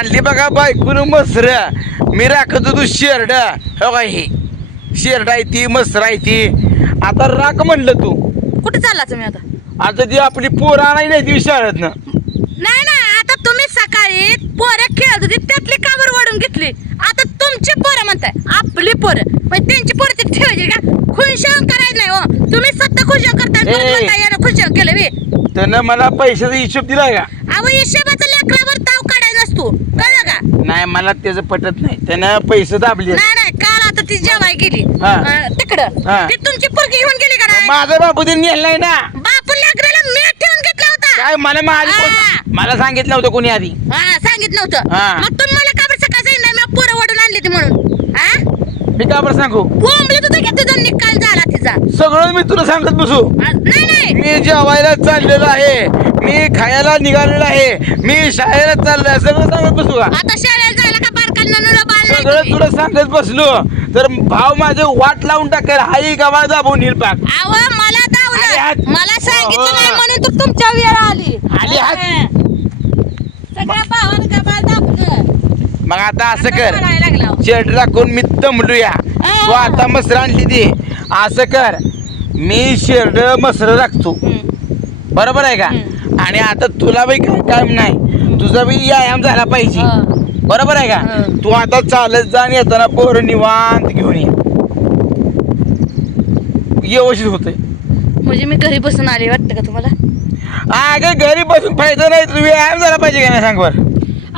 आणली बघा बायकून मसर. मी राखत होतो शेरड. हो का हे? शेरड आहे ती मसर आहे ती. आता राख म्हणलं तू. कुठे चालला तुम्ही आता? आता ती आपली पोरं नाही ती शाळेत ना नाही नाही आता तुम्ही सकाळी पोरं खेळत होती त्यातली काबर वाढून घेतली. आता तुमची पोरं म्हणताय आपली पोरं. पण त्यांची पोरं ती ठेवायची का? खुशाल करायचं नाही हो. तुम्ही स्वतः खुशाल करताय ए. म्हणताय यानं खुशाल केलं बे. त्यानं मला पैशाचा हिशोब दिलाय का? अहो हिशोबाचा लेकरावर नसतो कळलं का? नाही मला त्याचं पटत नाही. त्यानं पैसे दाबले. नाही नाही काल आता ती जेवाय गेली. हा. अं, तिकडं. हा. ती तुमची पोरगी घेऊन गेली का नाही? माझा बापू त्यांनी नेलाय ना. बापू लेकराला मी ठेवून घेतला होता. काय मला माझी हा. मला सांगितलं होतं कोणी आधी. हा सांगितलं होतं. हा. मग तुम्ही मला का बरं सकाळ सांगितलं मी पोरं वाढून आणली ती म्हणून हा मी का बरं सांगू? बोंबली तुझा की तुझा निकाल झाला तिचा. सगळं मी तुला सांगत बसू. आ, नाही नाही. मी जेवायला चाललेलो आहे. मी खायला निघालेलो आहे. मी शाळेला चाललोय. सगळं सांगत बसू का? आता जायला का बारकांना सगळं. तुला सांगत बसलो. तर भाव माझे वाट लावून टाकेल. हाई गावा दाबून येईल पाक मला मला सांगितलं हो. नाही म्हणून तू तुमच्या वेळा आली. आली हात. हा. सगळ्या भावानं का बाल दाबलं मग आता असं कर. शेड राखून मी दमलूया. तू आता मसर आणली ती. असं कर. मी शेरड मसर राखतो. बरोबर आहे का. आणि आता तुला बी काय टाइम नाही. तुझा बी व्यायाम झाला पाहिजे. बरोबर आहे का. तू आता चालत जा आणि येताना पोर निवांत घेऊन ये. व्यवस्थित होतंय. म्हणजे मी घरी बसून आले वाटतं का तुम्हाला? अगं घरी बसून फायदा नाही. तुझा व्यायाम झाला पाहिजे का नाही सांग बर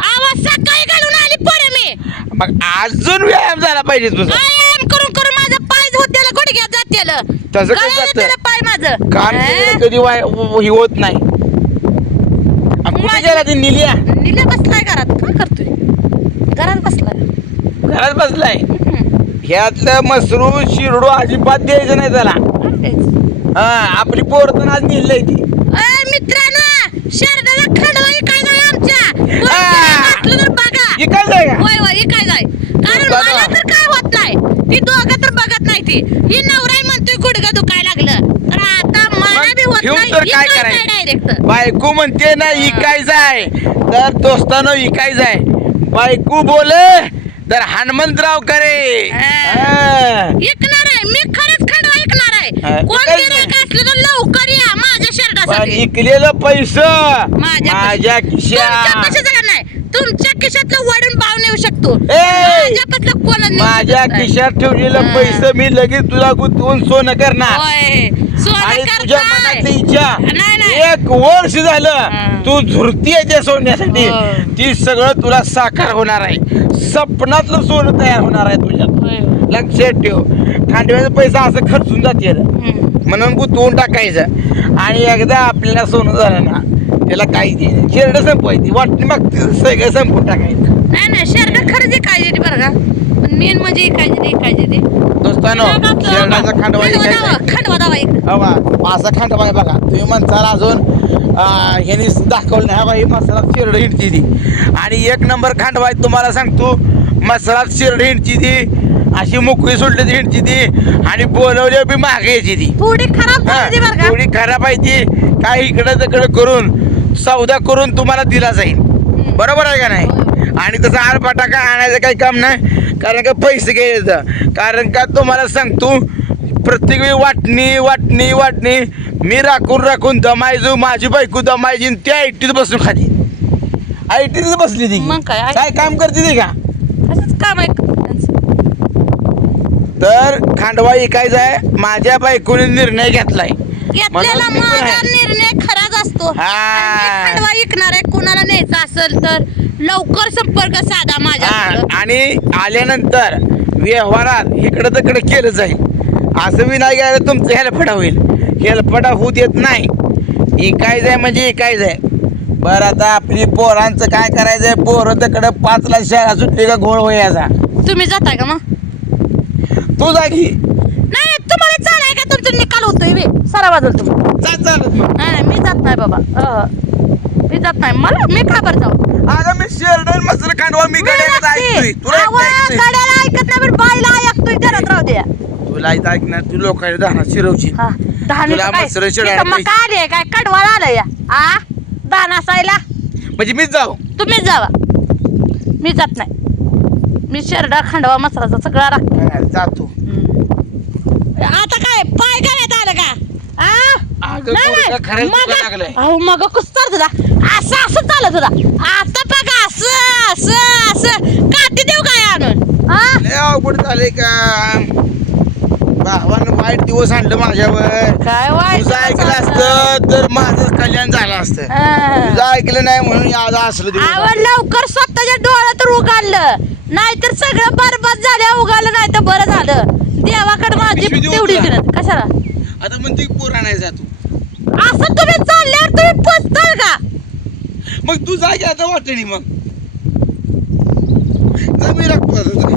आवाज सकाळी घालून आली पोरं मी मग अजून व्यायाम झाला पाहिजे तुझा व्यायाम करून करून माझं पाय होत्याला गुडघ्यात जात्याला तसं कसं जातं? पाय माझं. काम? केलेलं कधी वाय हे होत नाही. कुठे माझी- गेला ती निलिया? नीला बसलाय घरात. काय करतोय? घरात बसलाय. घरात बसलाय. हम्म. ह्यातलं मसरू शिरडू अजिबात द्यायचं नाही त्याला. हा आपली पोर तर आज निघलंय ती. अय मित्रांनो शरदाला खंडवा जाय आमच्या. तर काय जाय का होय होय इकाय जाय कारण बघा. मला तर काय होत नाही? ती दोघं तर बघत नाही ती. ही नवराई म्हणतोय गुडघं दुखाय लागलं. तर आता मला बी होत ठेवून नाही. तर काय करायचं? डायरेक्ट बायको म्हणते ना इकायचं आहे तर दोस्तानं इकायचं आहे बायको बोले तर हनुमंतराव करे. हा. ऐकणार आहे. मी खरंच खंडवा ऐकणार आहे. कोण इकायचं गिऱ्हाईक असलं तर लवकर या माझ्या पण शर्टासाठी इकलेलं पैसा माझ्या- कशाचं नाही तुमच्या खिशातलं वडून पाव नेऊ शकतो नेऊ माझ्या शकत नाही. खिशात ठेवलेलं हा. पैसे मी लगेच तुला गुंतवून सोनं करणार होय सोनं तुझ्या करताय. नाही, नाही. एक वर्ष हा. झालं तू झुरती आहे त्या सोन्यासाठी हो. ती सगळं तुला साकार होणार आहे स्वप्नातलं सोनं तयार होणार आहे तुझ्यात होय. लक्षात ठेव खांडव्याचा पैसा असं खर्चून जाते हम्म. म्हणून गुंतवून टाकायचं आणि एकदा आपल्याला सोनं झालं ना त्याला काही दे शेरड संपवायची. वाटणी मग सगळं संपवून टाकायचं. नाही नाही शर्ट खरंच इकायची ती बरं का. पण मेन म्हणजे ती दोस्तानो शेरडाचा खांडवा खंडवा इकायचा दावा, खंडवा दावा इकडे. हवा असा खांडवा आहे बघा. तुम्ही म्हणसाल अजून ह्यांनी दाखवलं नाही. ही मसालात शिरड हिंडची ती. आणि एक नंबर खांडवा आहे तुम्हाला सांगतो. मसालात शिरड हिंडची ती. अशी मोकळी सोडली ती हिंडची ती. आणि बोलवली बी मागे यायची ती. थोडी खराब थोडी खराब आहे ती. काय इकडं तिकडं करून सौदा करून तुम्हाला दिला जाईल. बरोबर आहे का नाही? आणि तसं आरपाटा काय आणायचं काही काम नाही कारण का पैसे घ्यायचं. कारण का तुम्हाला सांगतो प्रत्येक वेळी वाटणी वाटणी वाटणी. मी राखून राखून दमायचो माझी बायको दमायची त्या आयटीत बसून खाली. आयटीत बसली ती. काय? काय काम करते ती का? काम आहे. तर खांडवा ऐकायचा आहे. माझ्या बायकोने निर्णय घेतलाय. घेतलेला माझा आहे. निर्णय खराच असतो. हा. आणि मी खंडवा विकणार आहे कोणाला न्यायचा असेल तर लवकर संपर्क साधा माझ्या हा, आणि आल्यानंतर व्यवहारात इकडं तिकडे केलं जाईल. असं बी नाही गेलं तुमचं हेलफडा होईल. हेलफडा होऊ देत नाही. इकायचं आहे म्हणजे इकायचं आहे बरं आता आपली पोरांचं काय करायचं आहे पोरं तिकडं पाचला शाळा सुटली का घोळ व्हायचा तुम्ही जाताय का मग? तू जागी चालाय का तुमचा निकाल होतोय बे सारा बाजूला तुम्ही. नाही नाही मी जात नाही बाबा. अह, मी जात नाही. मला मी का बरं जाऊ? अगं मी मसर खांडवा मी गड्याला ऐकतोय तुला आवं, ऐकतोय गाड्याला ऐकत नाही पण बाईला ऐकतोय घरात राहू द्या. तुला इथं ऐकणार तू लोकांना दहा शिरवची हा, दहावीचं तुला काय? मसरं शिडायला इथं मग पैसे- काय? कडवाळ आलं या. आ? असायला म्हणजे मीच जाऊ. तुम्हीच जावा. मी जात नाही. मी शेरडा खांडवा मसालाचा सगळा राख जातो. आता काय करायचं आलं का? आ? अगं, नाही, नाही. पोरगं खरंच मग- दुखायला लागलंय. अहो मग कुस चालत होता असं असं चालत होता. आता बघा असं असं असं. काठी देऊ काय आणून? आ? लय अवघड झाले का? भावानं वाईट दिवस आणलं माझ्यावर. काय वाईट तुझं ऐकलं असतं तर माझं कल्याण झालं असतं. हा. तुझं ऐकलं नाही म्हणून आज असलं दिवस आवड लवकर स्वतःच्या डोळ्यात उगाडलं नाहीतर सगळं बरबाद झालं उगालं नाही तर बरं झालं. देवाकडे माझी पिशवी देऊ तेवढी तुला? कशाला? आता म्हणते पोरा नाही जातो असं तुम्ही चालल्यावर तुम्ही पोचताल का? मग तू आता वाटणी मग. जा मी राखतो आता तुला.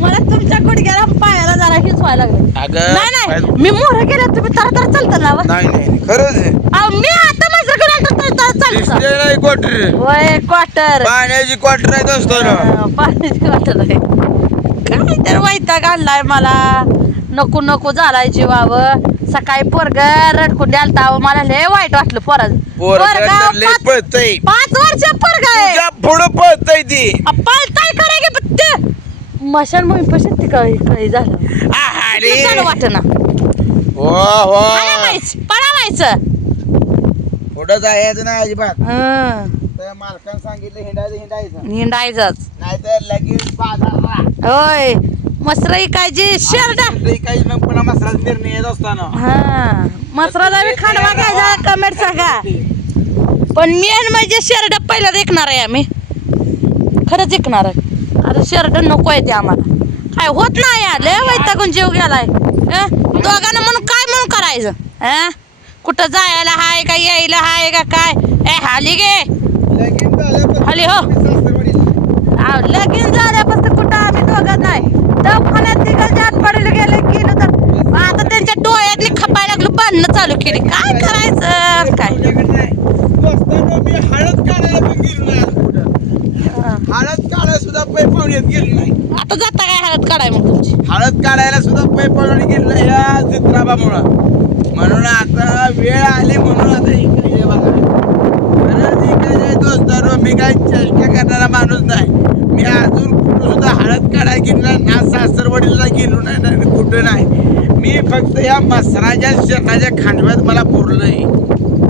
मला तुमच्या गुडघ्याला पायाला जरा हेच व्हायला लागले. अगं नाही मी मोर गेले तुम्ही तर तर चालता ना व? नाही नाही खरंच आहे. मी आता माझं गेला तर तर चालता. दिसते नाही क्वार्टर वय क्वार्टर पाण्याची क्वार्टर आहे पाण्याची क्वार्टर आहे. काय तर वैताग आणलाय मला. नको नको झालाय जीवावं सकाळी पोरग रडकुंडी आलता अहो, मला लय वाईट वाटलं पोराज पोरग लय पळतय. पाच वर्ष पोरग आहे. तुझ्या पुढं पळतय ती. पळताय कराय गे ते मशान मोहीम पशी काही काही झालं. चालू वाटना हो हो. पळावायचं पळावायचं. पुढं जायचं नाही अजिबात. हं, तर मालकानं सांगितलं हिंडायचं हिंडायचं. हिंडायचंच. नाहीतर लगेच बाजारला होय. मसरा इकायची शेरडा लई काही मग पुन्हा मसराचा निर्णय येत असताना. हा. मसराचा बी खांडवा घ्यायचा कमेंट सांगा. पण मेन म्हणजे शेरड पहिला ऐकणार आहे आम्ही. खरंच ऐकणार आहे. आता शेरड नको आहे ते आम्हाला. काय होत नाही या लय वैतागून जीव गेलाय? दोघांना म्हणून काय म्हणून करायचं? कुठं जायला हाय का यायला हाय का काय? ए हाली गे. खाली हो. लगीन झाल्यापासून कुठं आम्ही दोघं नाही. दवाखान्यात तिकडच्या आत पडले गेले गेलो तर. आता त्यांच्या डोळ्यातली खपायला लागलो बांधणं चालू केली. काय करायचं? काय हळद काढायला सुद्धा पै पाहुण्यात गेलो नाही. आता जाता काय हळद काढाय मग तुमची? हळद काढायला सुद्धा पै पाहुण्यात या म्हणून आता वेळ आली म्हणून आता इकडे ये बघा. खरंच इकडे ये मी काय चेष्टा करणारा माणूस नाही. मी अजून कुठं सुद्धा हळद काढाय गेलो नाही ना सासरवडीला गेलो नाही ना कुठं नाही. मी फक्त या मसराच्या शेताच्या खांडव्यात मला पुरलंय.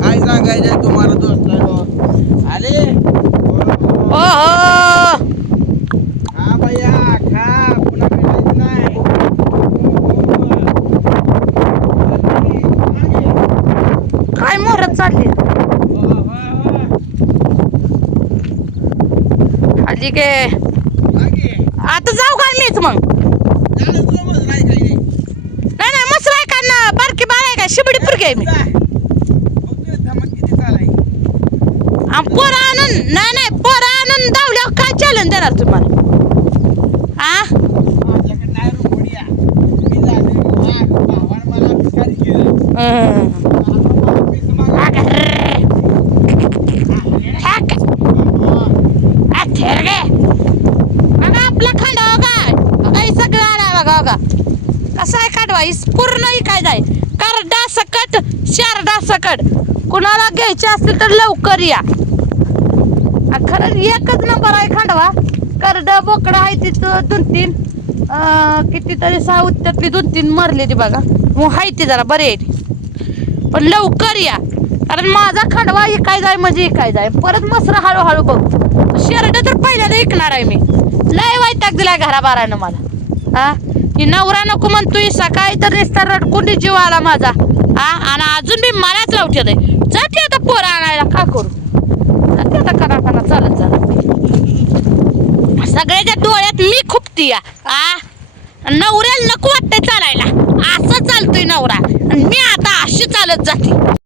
काय सांगायचं तुम्हाला दोस्तांनो आले हो हो हा भैया खा पुन्हा भेटायचं नाही काय मोहरत चालली भाजी गे आता जाऊ काय मीच मग? नाही नाही मस्त आहे का ना बारकी बाळ आहे का? शिबडी पुरगी आहे मी. आ, पोरं आणून नाही नाही पोरं आणून धावल्यावर काय चॅलेंज देणार तुम्हाला आ हं. अगं रे. हाक. आ, थेर गे. बघा आपला खांडवा काय बघा हे सगळं आला बघा. कसा कसं आहे खांडवा पूर्ण ही काय जाय करडा सकट शारडा सकट. कुणाला घ्यायचे असतील तर लवकर या. खरं एकच नंबर आहे खांडवा करडा बोकडा आहे तिथं दोन तीन. कितीतरी सहा उत्तरली दोन तीन मरले ती बघा. मग आहे ती जरा बरे आहे पण लवकर या. कारण माझा खांडवा इकाय जाय म्हणजे काय जाय परत मसर हळूहळू बघ. शेरड तर पहिल्यांदा ऐकणार आहे मी. लय वैताग दिलाय घराबारानं मला. हा ही नवरा नको म्हणतोय सकाळी तर निस्तार रडकुंडी जीव आला माझा. हा? आणि अजून बी मलाच लावते रे जाते आता पोरं आणायला का करू? जाते आता करा करा चालत चालत. सगळ्याच्या डोळ्यात मी खुपती या. आ नवऱ्याला नको वाटतंय चालायला. असं चालतोय नवरा. आणि मी आता अशी चालत जाते.